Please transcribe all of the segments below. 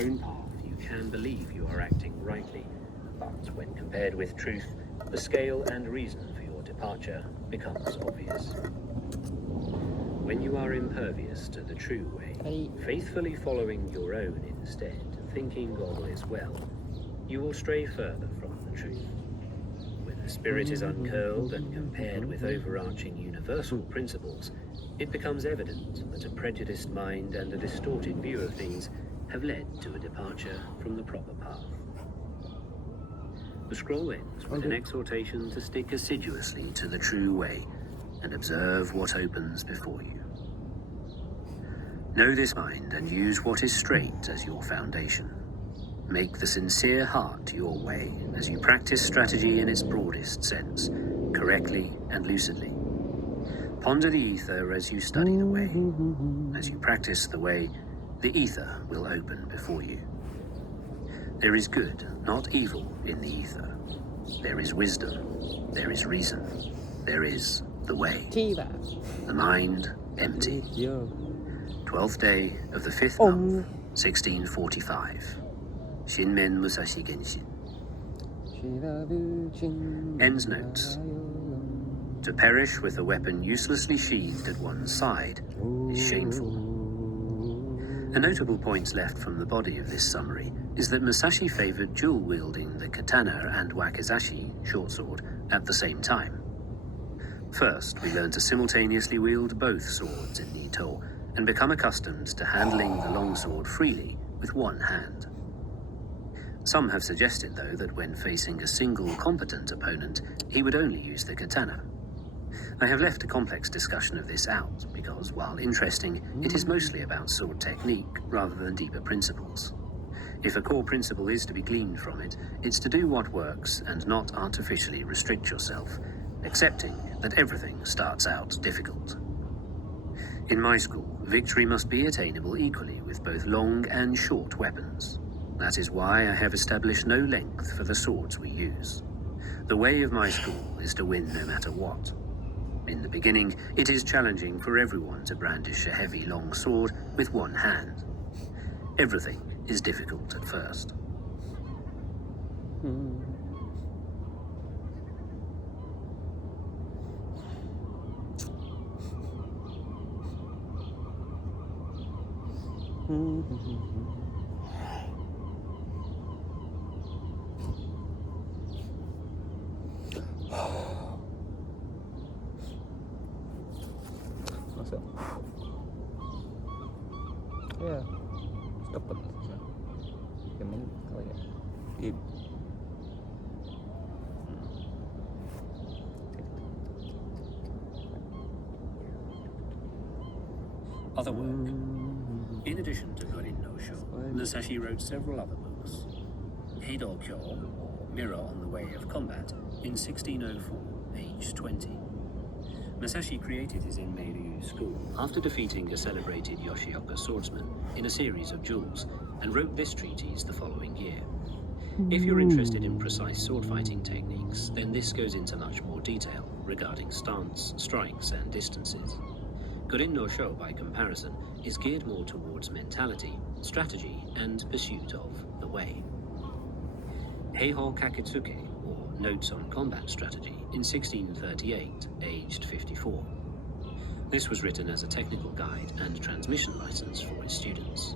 own path, you can believe you are acting rightly, but when compared with truth, the scale and reason for your departure becomes obvious. When you are impervious to the true way, faithfully following your own instead, thinking all is well, you will stray further from the truth. When the spirit is uncurled and compared with overarching universal principles, it becomes evident that a prejudiced mind and a distorted view of things have led to a departure from the proper path. The scroll ends with an exhortation to stick assiduously to the true way and observe what opens before you. Know this mind and use what is straight as your foundation. Make the sincere heart your way as you practice strategy in its broadest sense, correctly and lucidly. Ponder the ether as you study the way. As you practice the way, the ether will open before you. There is good, not evil, in the ether. There is wisdom. There is reason. There is the way. The mind empty. 12th day of the 5th month, 1645. Shinmen Musashi Genshin. Ends notes. To perish with a weapon uselessly sheathed at one's side is shameful. A notable point left from the body of this summary is that Musashi favored dual-wielding the katana and wakizashi, short sword, at the same time. First, we learn to simultaneously wield both swords in Nito and become accustomed to handling the longsword freely with one hand. Some have suggested, though, that when facing a single competent opponent, he would only use the katana. I have left a complex discussion of this out because, while interesting, it is mostly about sword technique rather than deeper principles. If a core principle is to be gleaned from it, it's to do what works and not artificially restrict yourself, accepting that everything starts out difficult. In my school, victory must be attainable equally with both long and short weapons. That is why I have established no length for the swords we use. The way of my school is to win no matter what. In the beginning, it is challenging for everyone to brandish a heavy long sword with one hand. Everything is difficult at first. Ya, dapat emang kali ya. Other work. In addition to Gorin no Sho, Musashi wrote several other books. Heido Kyo, or Mirror on the Way of Combat, in 1604, aged 20. Musashi created his Inmei-ryu school after defeating a celebrated Yoshioka swordsman in a series of duels, and wrote this treatise the following year. If you're interested in precise sword fighting techniques, then this goes into much more detail regarding stance, strikes, and distances. Gorin no Sho, by comparison, is geared more towards mentality, strategy, and pursuit of the way. Heiho Kaketsuke, or Notes on Combat Strategy, in 1638, aged 54. This was written as a technical guide and transmission license for its students.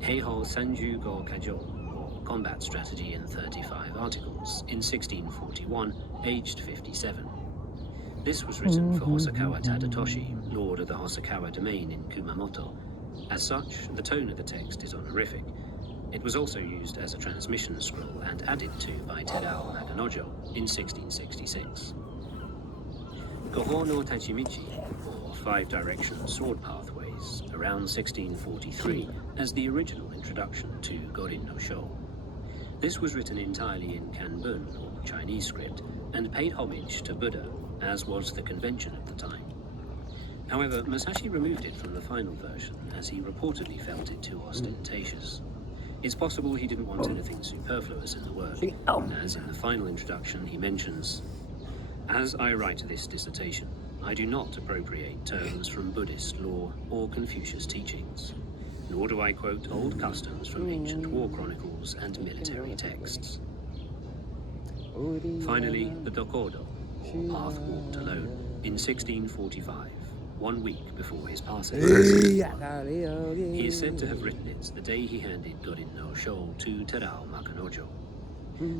Heiho Sanju Go Kajo, or Combat Strategy in 35 articles, in 1641, aged 57. This was written for Hosokawa Tadatoshi, lord of the Hosokawa domain in Kumamoto. As such, the tone of the text is honorific. It was also used as a transmission scroll and added to by Terao Nakanojo in 1666. Goho no Tachimichi, or Five-Direction Sword Pathways, around 1643, as the original introduction to Gorin no Sho. This was written entirely in Kanbun, or Chinese script, and paid homage to Buddha, as was the convention at the time. However, Musashi removed it from the final version, as he reportedly felt it too ostentatious. It's possible he didn't want anything superfluous in the work, as in the final introduction he mentions, "As I write this dissertation, I do not appropriate terms from Buddhist law or Confucius teachings, nor do I quote old customs from ancient war chronicles and military texts. Finally, the Dokkodo, or path walked alone, in 1645, 1 week before his passing. He is said to have written it the day he handed Gorin no Sho to Terao Makanojo.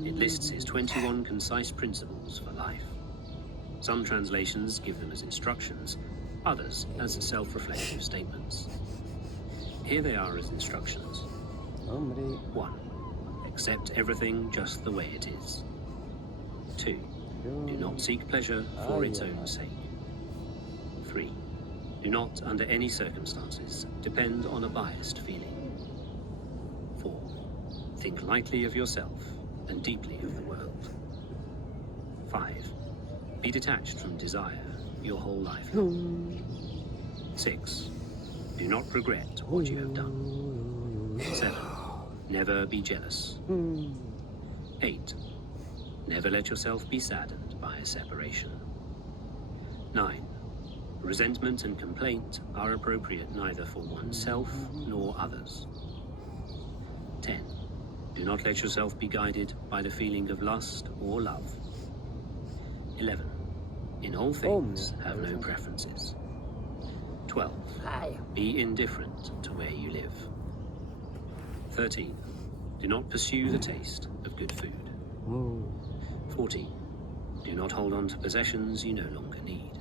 It lists his 21 concise principles for life. Some translations give them as instructions, others as self-reflective statements. Here they are as instructions. 1. Accept everything just the way it is. 2. Do not seek pleasure for its own sake. 3. Do not, under any circumstances, depend on a biased feeling. 4. Think lightly of yourself and deeply of the world. 5. Be detached from desire your whole life long. 6. Do not regret what you have done. 7. Never be jealous. 8. Never let yourself be saddened by a separation. 9. Resentment and complaint are appropriate neither for oneself nor others. 10. Do not let yourself be guided by the feeling of lust or love. 11. In all things, have no preferences. 12. Be indifferent to where you live. 13. Do not pursue the taste of good food. 14. Do not hold on to possessions you no longer need.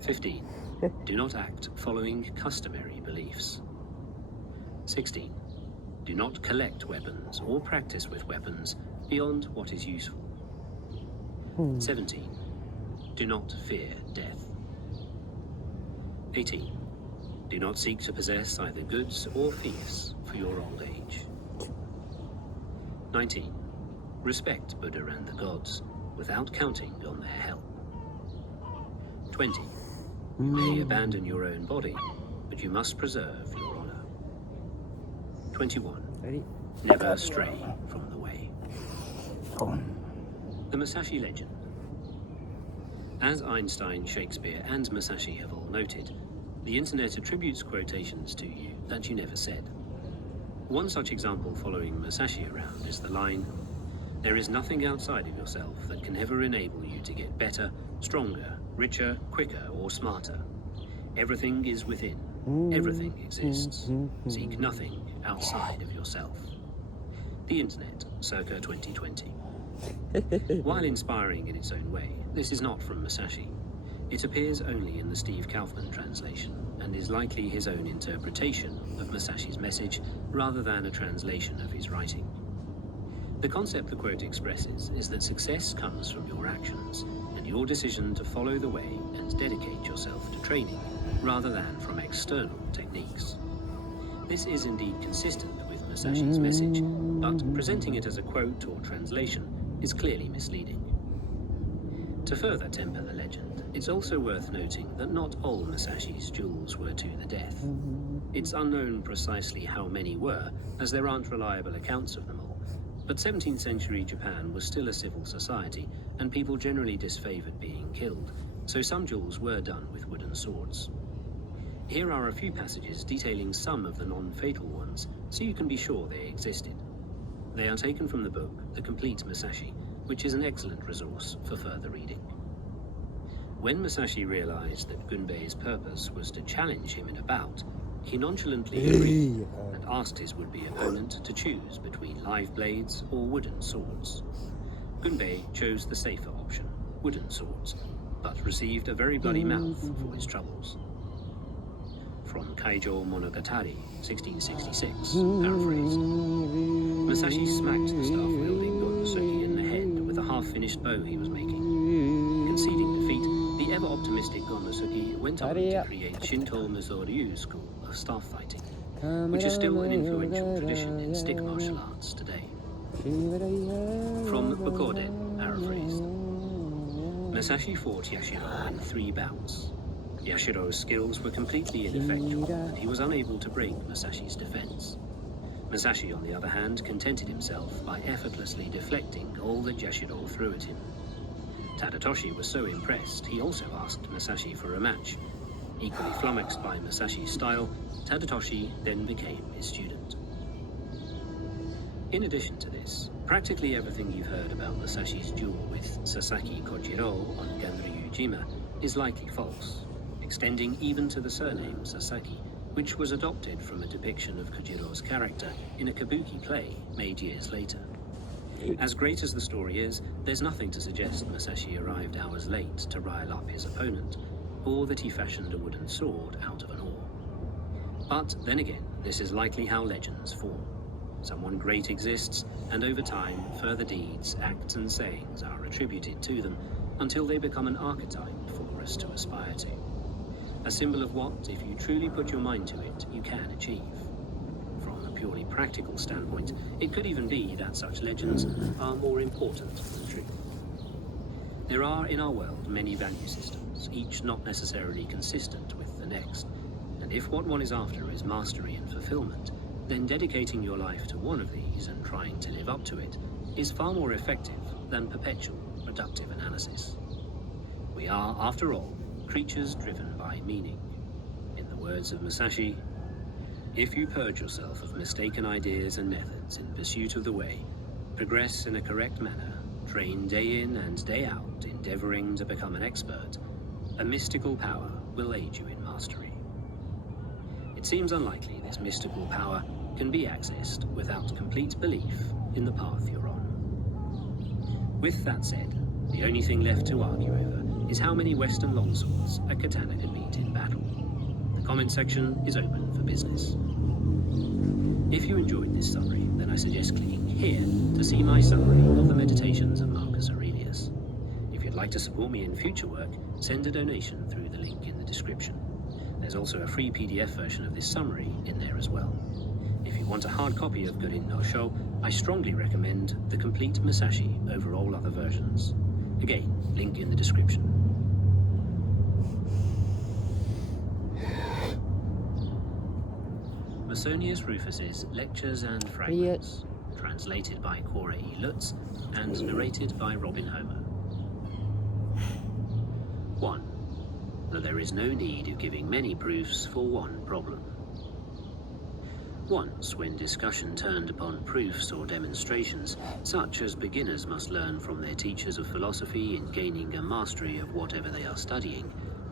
15. Do not act following customary beliefs. 16. Do not collect weapons or practice with weapons beyond what is useful. 17. Do not fear death. 18. Do not seek to possess either goods or fiefs for your old age. 19. Respect Buddha and the gods without counting on their help. 20. You may abandon your own body, but you must preserve your honor. 21. Never stray from the way. The Musashi legend. As Einstein, Shakespeare, and Musashi have all noted, the internet attributes quotations to you that you never said. One such example following Musashi around is the line, "There is nothing outside of yourself that can ever enable you to get better, stronger, richer, quicker, or smarter. Everything is within. Everything exists. Seek nothing outside of yourself." The internet, circa 2020. While inspiring in its own way, this is not from Musashi. It appears only in the Steve Kaufman translation, and is likely his own interpretation of Musashi's message, rather than a translation of his writing. The concept the quote expresses is that success comes from your actions, and your decision to follow the way and dedicate yourself to training, rather than from external techniques. This is indeed consistent with Musashi's message, but presenting it as a quote or translation is clearly misleading. To further temper the legend, it's also worth noting that not all Musashi's duels were to the death. It's unknown precisely how many were, as there aren't reliable accounts of them all, but 17th century Japan was still a civil society, and people generally disfavored being killed, so some duels were done with wooden swords. Here are a few passages detailing some of the non-fatal ones, so you can be sure they existed. They are taken from the book The Complete Musashi, which is an excellent resource for further reading. When Musashi realized that Gunbei's purpose was to challenge him in a bout, he nonchalantly agreed and asked his would-be opponent to choose between live blades or wooden swords. Gunbei chose the safer option, wooden swords, but received a very bloody mouth for his troubles. From Kaijo Monogatari, 1666, paraphrased. Musashi smacked the staff-wielding Gonsuki in the head with a half-finished bow he was making. Conceding defeat, the ever-optimistic Gonsuki went on to create Shinto Misoryu school of staff fighting, which is still an influential tradition in stick martial arts today. From Dokkodo, paraphrased. Musashi fought Yashiro in 3 bouts. Yashiro's skills were completely ineffectual, and he was unable to break Musashi's defense. Musashi, on the other hand, contented himself by effortlessly deflecting all that Yashiro threw at him. Tadatoshi was so impressed, he also asked Musashi for a match. Equally flummoxed by Musashi's style, Tadatoshi then became his student. In addition to this, practically everything you've heard about Musashi's duel with Sasaki Kojiro on Ganryu-jima is likely false, extending even to the surname Sasaki, which was adopted from a depiction of Kojiro's character in a kabuki play made years later. As great as the story is, there's nothing to suggest Musashi arrived hours late to rile up his opponent, or that he fashioned a wooden sword out of an oar. But then again, this is likely how legends form. Someone great exists, and over time, further deeds, acts and sayings are attributed to them until they become an archetype for us to aspire to. A symbol of what, if you truly put your mind to it, you can achieve. From a purely practical standpoint, it could even be that such legends are more important than truth. There are in our world many value systems, each not necessarily consistent with the next. And if what one is after is mastery and fulfillment, then dedicating your life to one of these and trying to live up to it is far more effective than perpetual reductive analysis. We are, after all, creatures driven by meaning. In the words of Musashi, if you purge yourself of mistaken ideas and methods in pursuit of the way, progress in a correct manner, train day in and day out, endeavoring to become an expert, a mystical power will aid you in mastery. It seems unlikely this mystical power can be accessed without complete belief in the path you're on. With that said, the only thing left to argue over is how many Western longswords a katana can beat in battle. The comment section is open for business. If you enjoyed this summary, then I suggest clicking here to see my summary of the Meditations of Marcus Aurelius. If you'd like to support me in future work, send a donation through the link in the description. There's also a free PDF version of this summary in there as well. If you want a hard copy of Gorin no Sho, I strongly recommend the complete Musashi over all other versions. Again, link in the description. Musonius Rufus's Lectures and Fragments, translated by Cora E. Lutz and narrated by Robin Homer. 1. That there is no need of giving many proofs for one problem. Once, when discussion turned upon proofs or demonstrations, such as beginners must learn from their teachers of philosophy in gaining a mastery of whatever they are studying,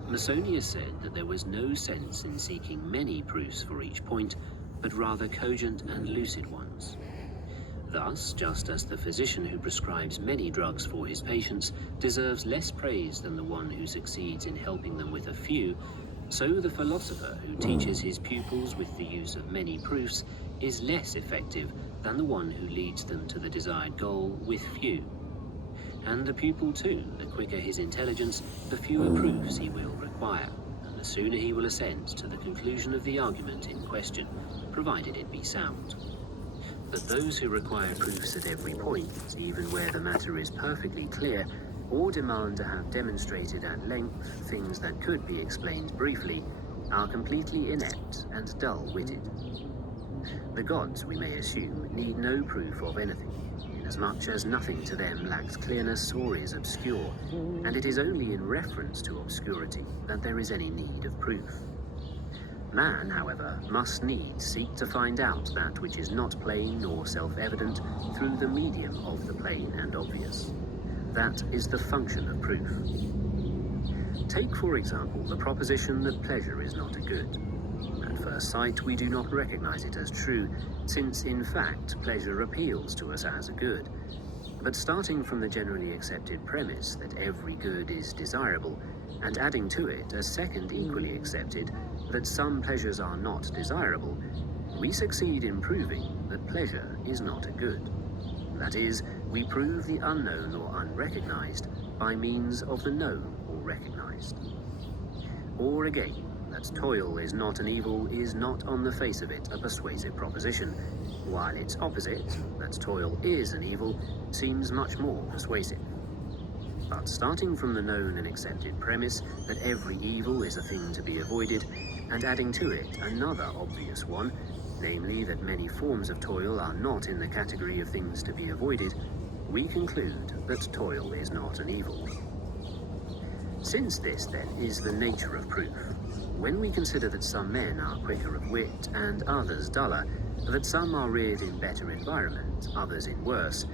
Musonius said that there was no sense in seeking many proofs for each point, but rather cogent and lucid ones. Thus, just as the physician who prescribes many drugs for his patients deserves less praise than the one who succeeds in helping them with a few, so the philosopher who teaches his pupils with the use of many proofs is less effective than the one who leads them to the desired goal with few. And the pupil too, the quicker his intelligence, the fewer proofs he will require, and the sooner he will ascend to the conclusion of the argument in question, provided it be sound. But those who require proofs at every point, even where the matter is perfectly clear, or demand to have demonstrated at length things that could be explained briefly, are completely inept and dull-witted. The gods, we may assume, need no proof of anything, inasmuch as nothing to them lacks clearness or is obscure, and it is only in reference to obscurity that there is any need of proof. Man, however, must needs seek to find out that which is not plain or self-evident through the medium of the plain and obvious. That is the function of proof. Take, for example, the proposition that pleasure is not a good. At first sight, we do not recognize it as true, since, in fact, pleasure appeals to us as a good. But starting from the generally accepted premise that every good is desirable, and adding to it a second equally accepted, that some pleasures are not desirable, we succeed in proving that pleasure is not a good. That is, we prove the unknown or unrecognized by means of the known or recognized. Or again, that toil is not an evil is not on the face of it a persuasive proposition, while its opposite, that toil is an evil, seems much more persuasive. But starting from the known and accepted premise that every evil is a thing to be avoided, and adding to it another obvious one, namely that many forms of toil are not in the category of things to be avoided, we conclude that toil is not an evil. Since this, then, is the nature of proof, When we consider that some men are quicker of wit and others duller, that some are reared in better environment, others in worse,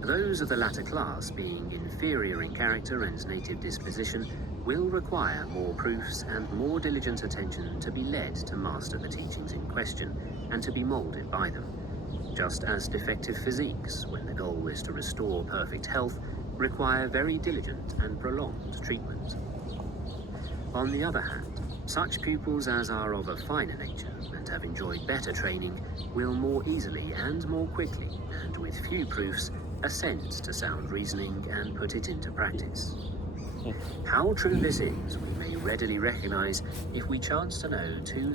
those of the latter class, being inferior in character and native disposition, will require more proofs and more diligent attention to be led to master the teachings in question and to be moulded by them, just as defective physiques, when the goal is to restore perfect health, require very diligent and prolonged treatment. On the other hand, such pupils as are of a finer nature and have enjoyed better training will more easily and more quickly, and with few proofs, assent to sound reasoning and put it into practice. How true this is, we may readily recognize if we chance to know two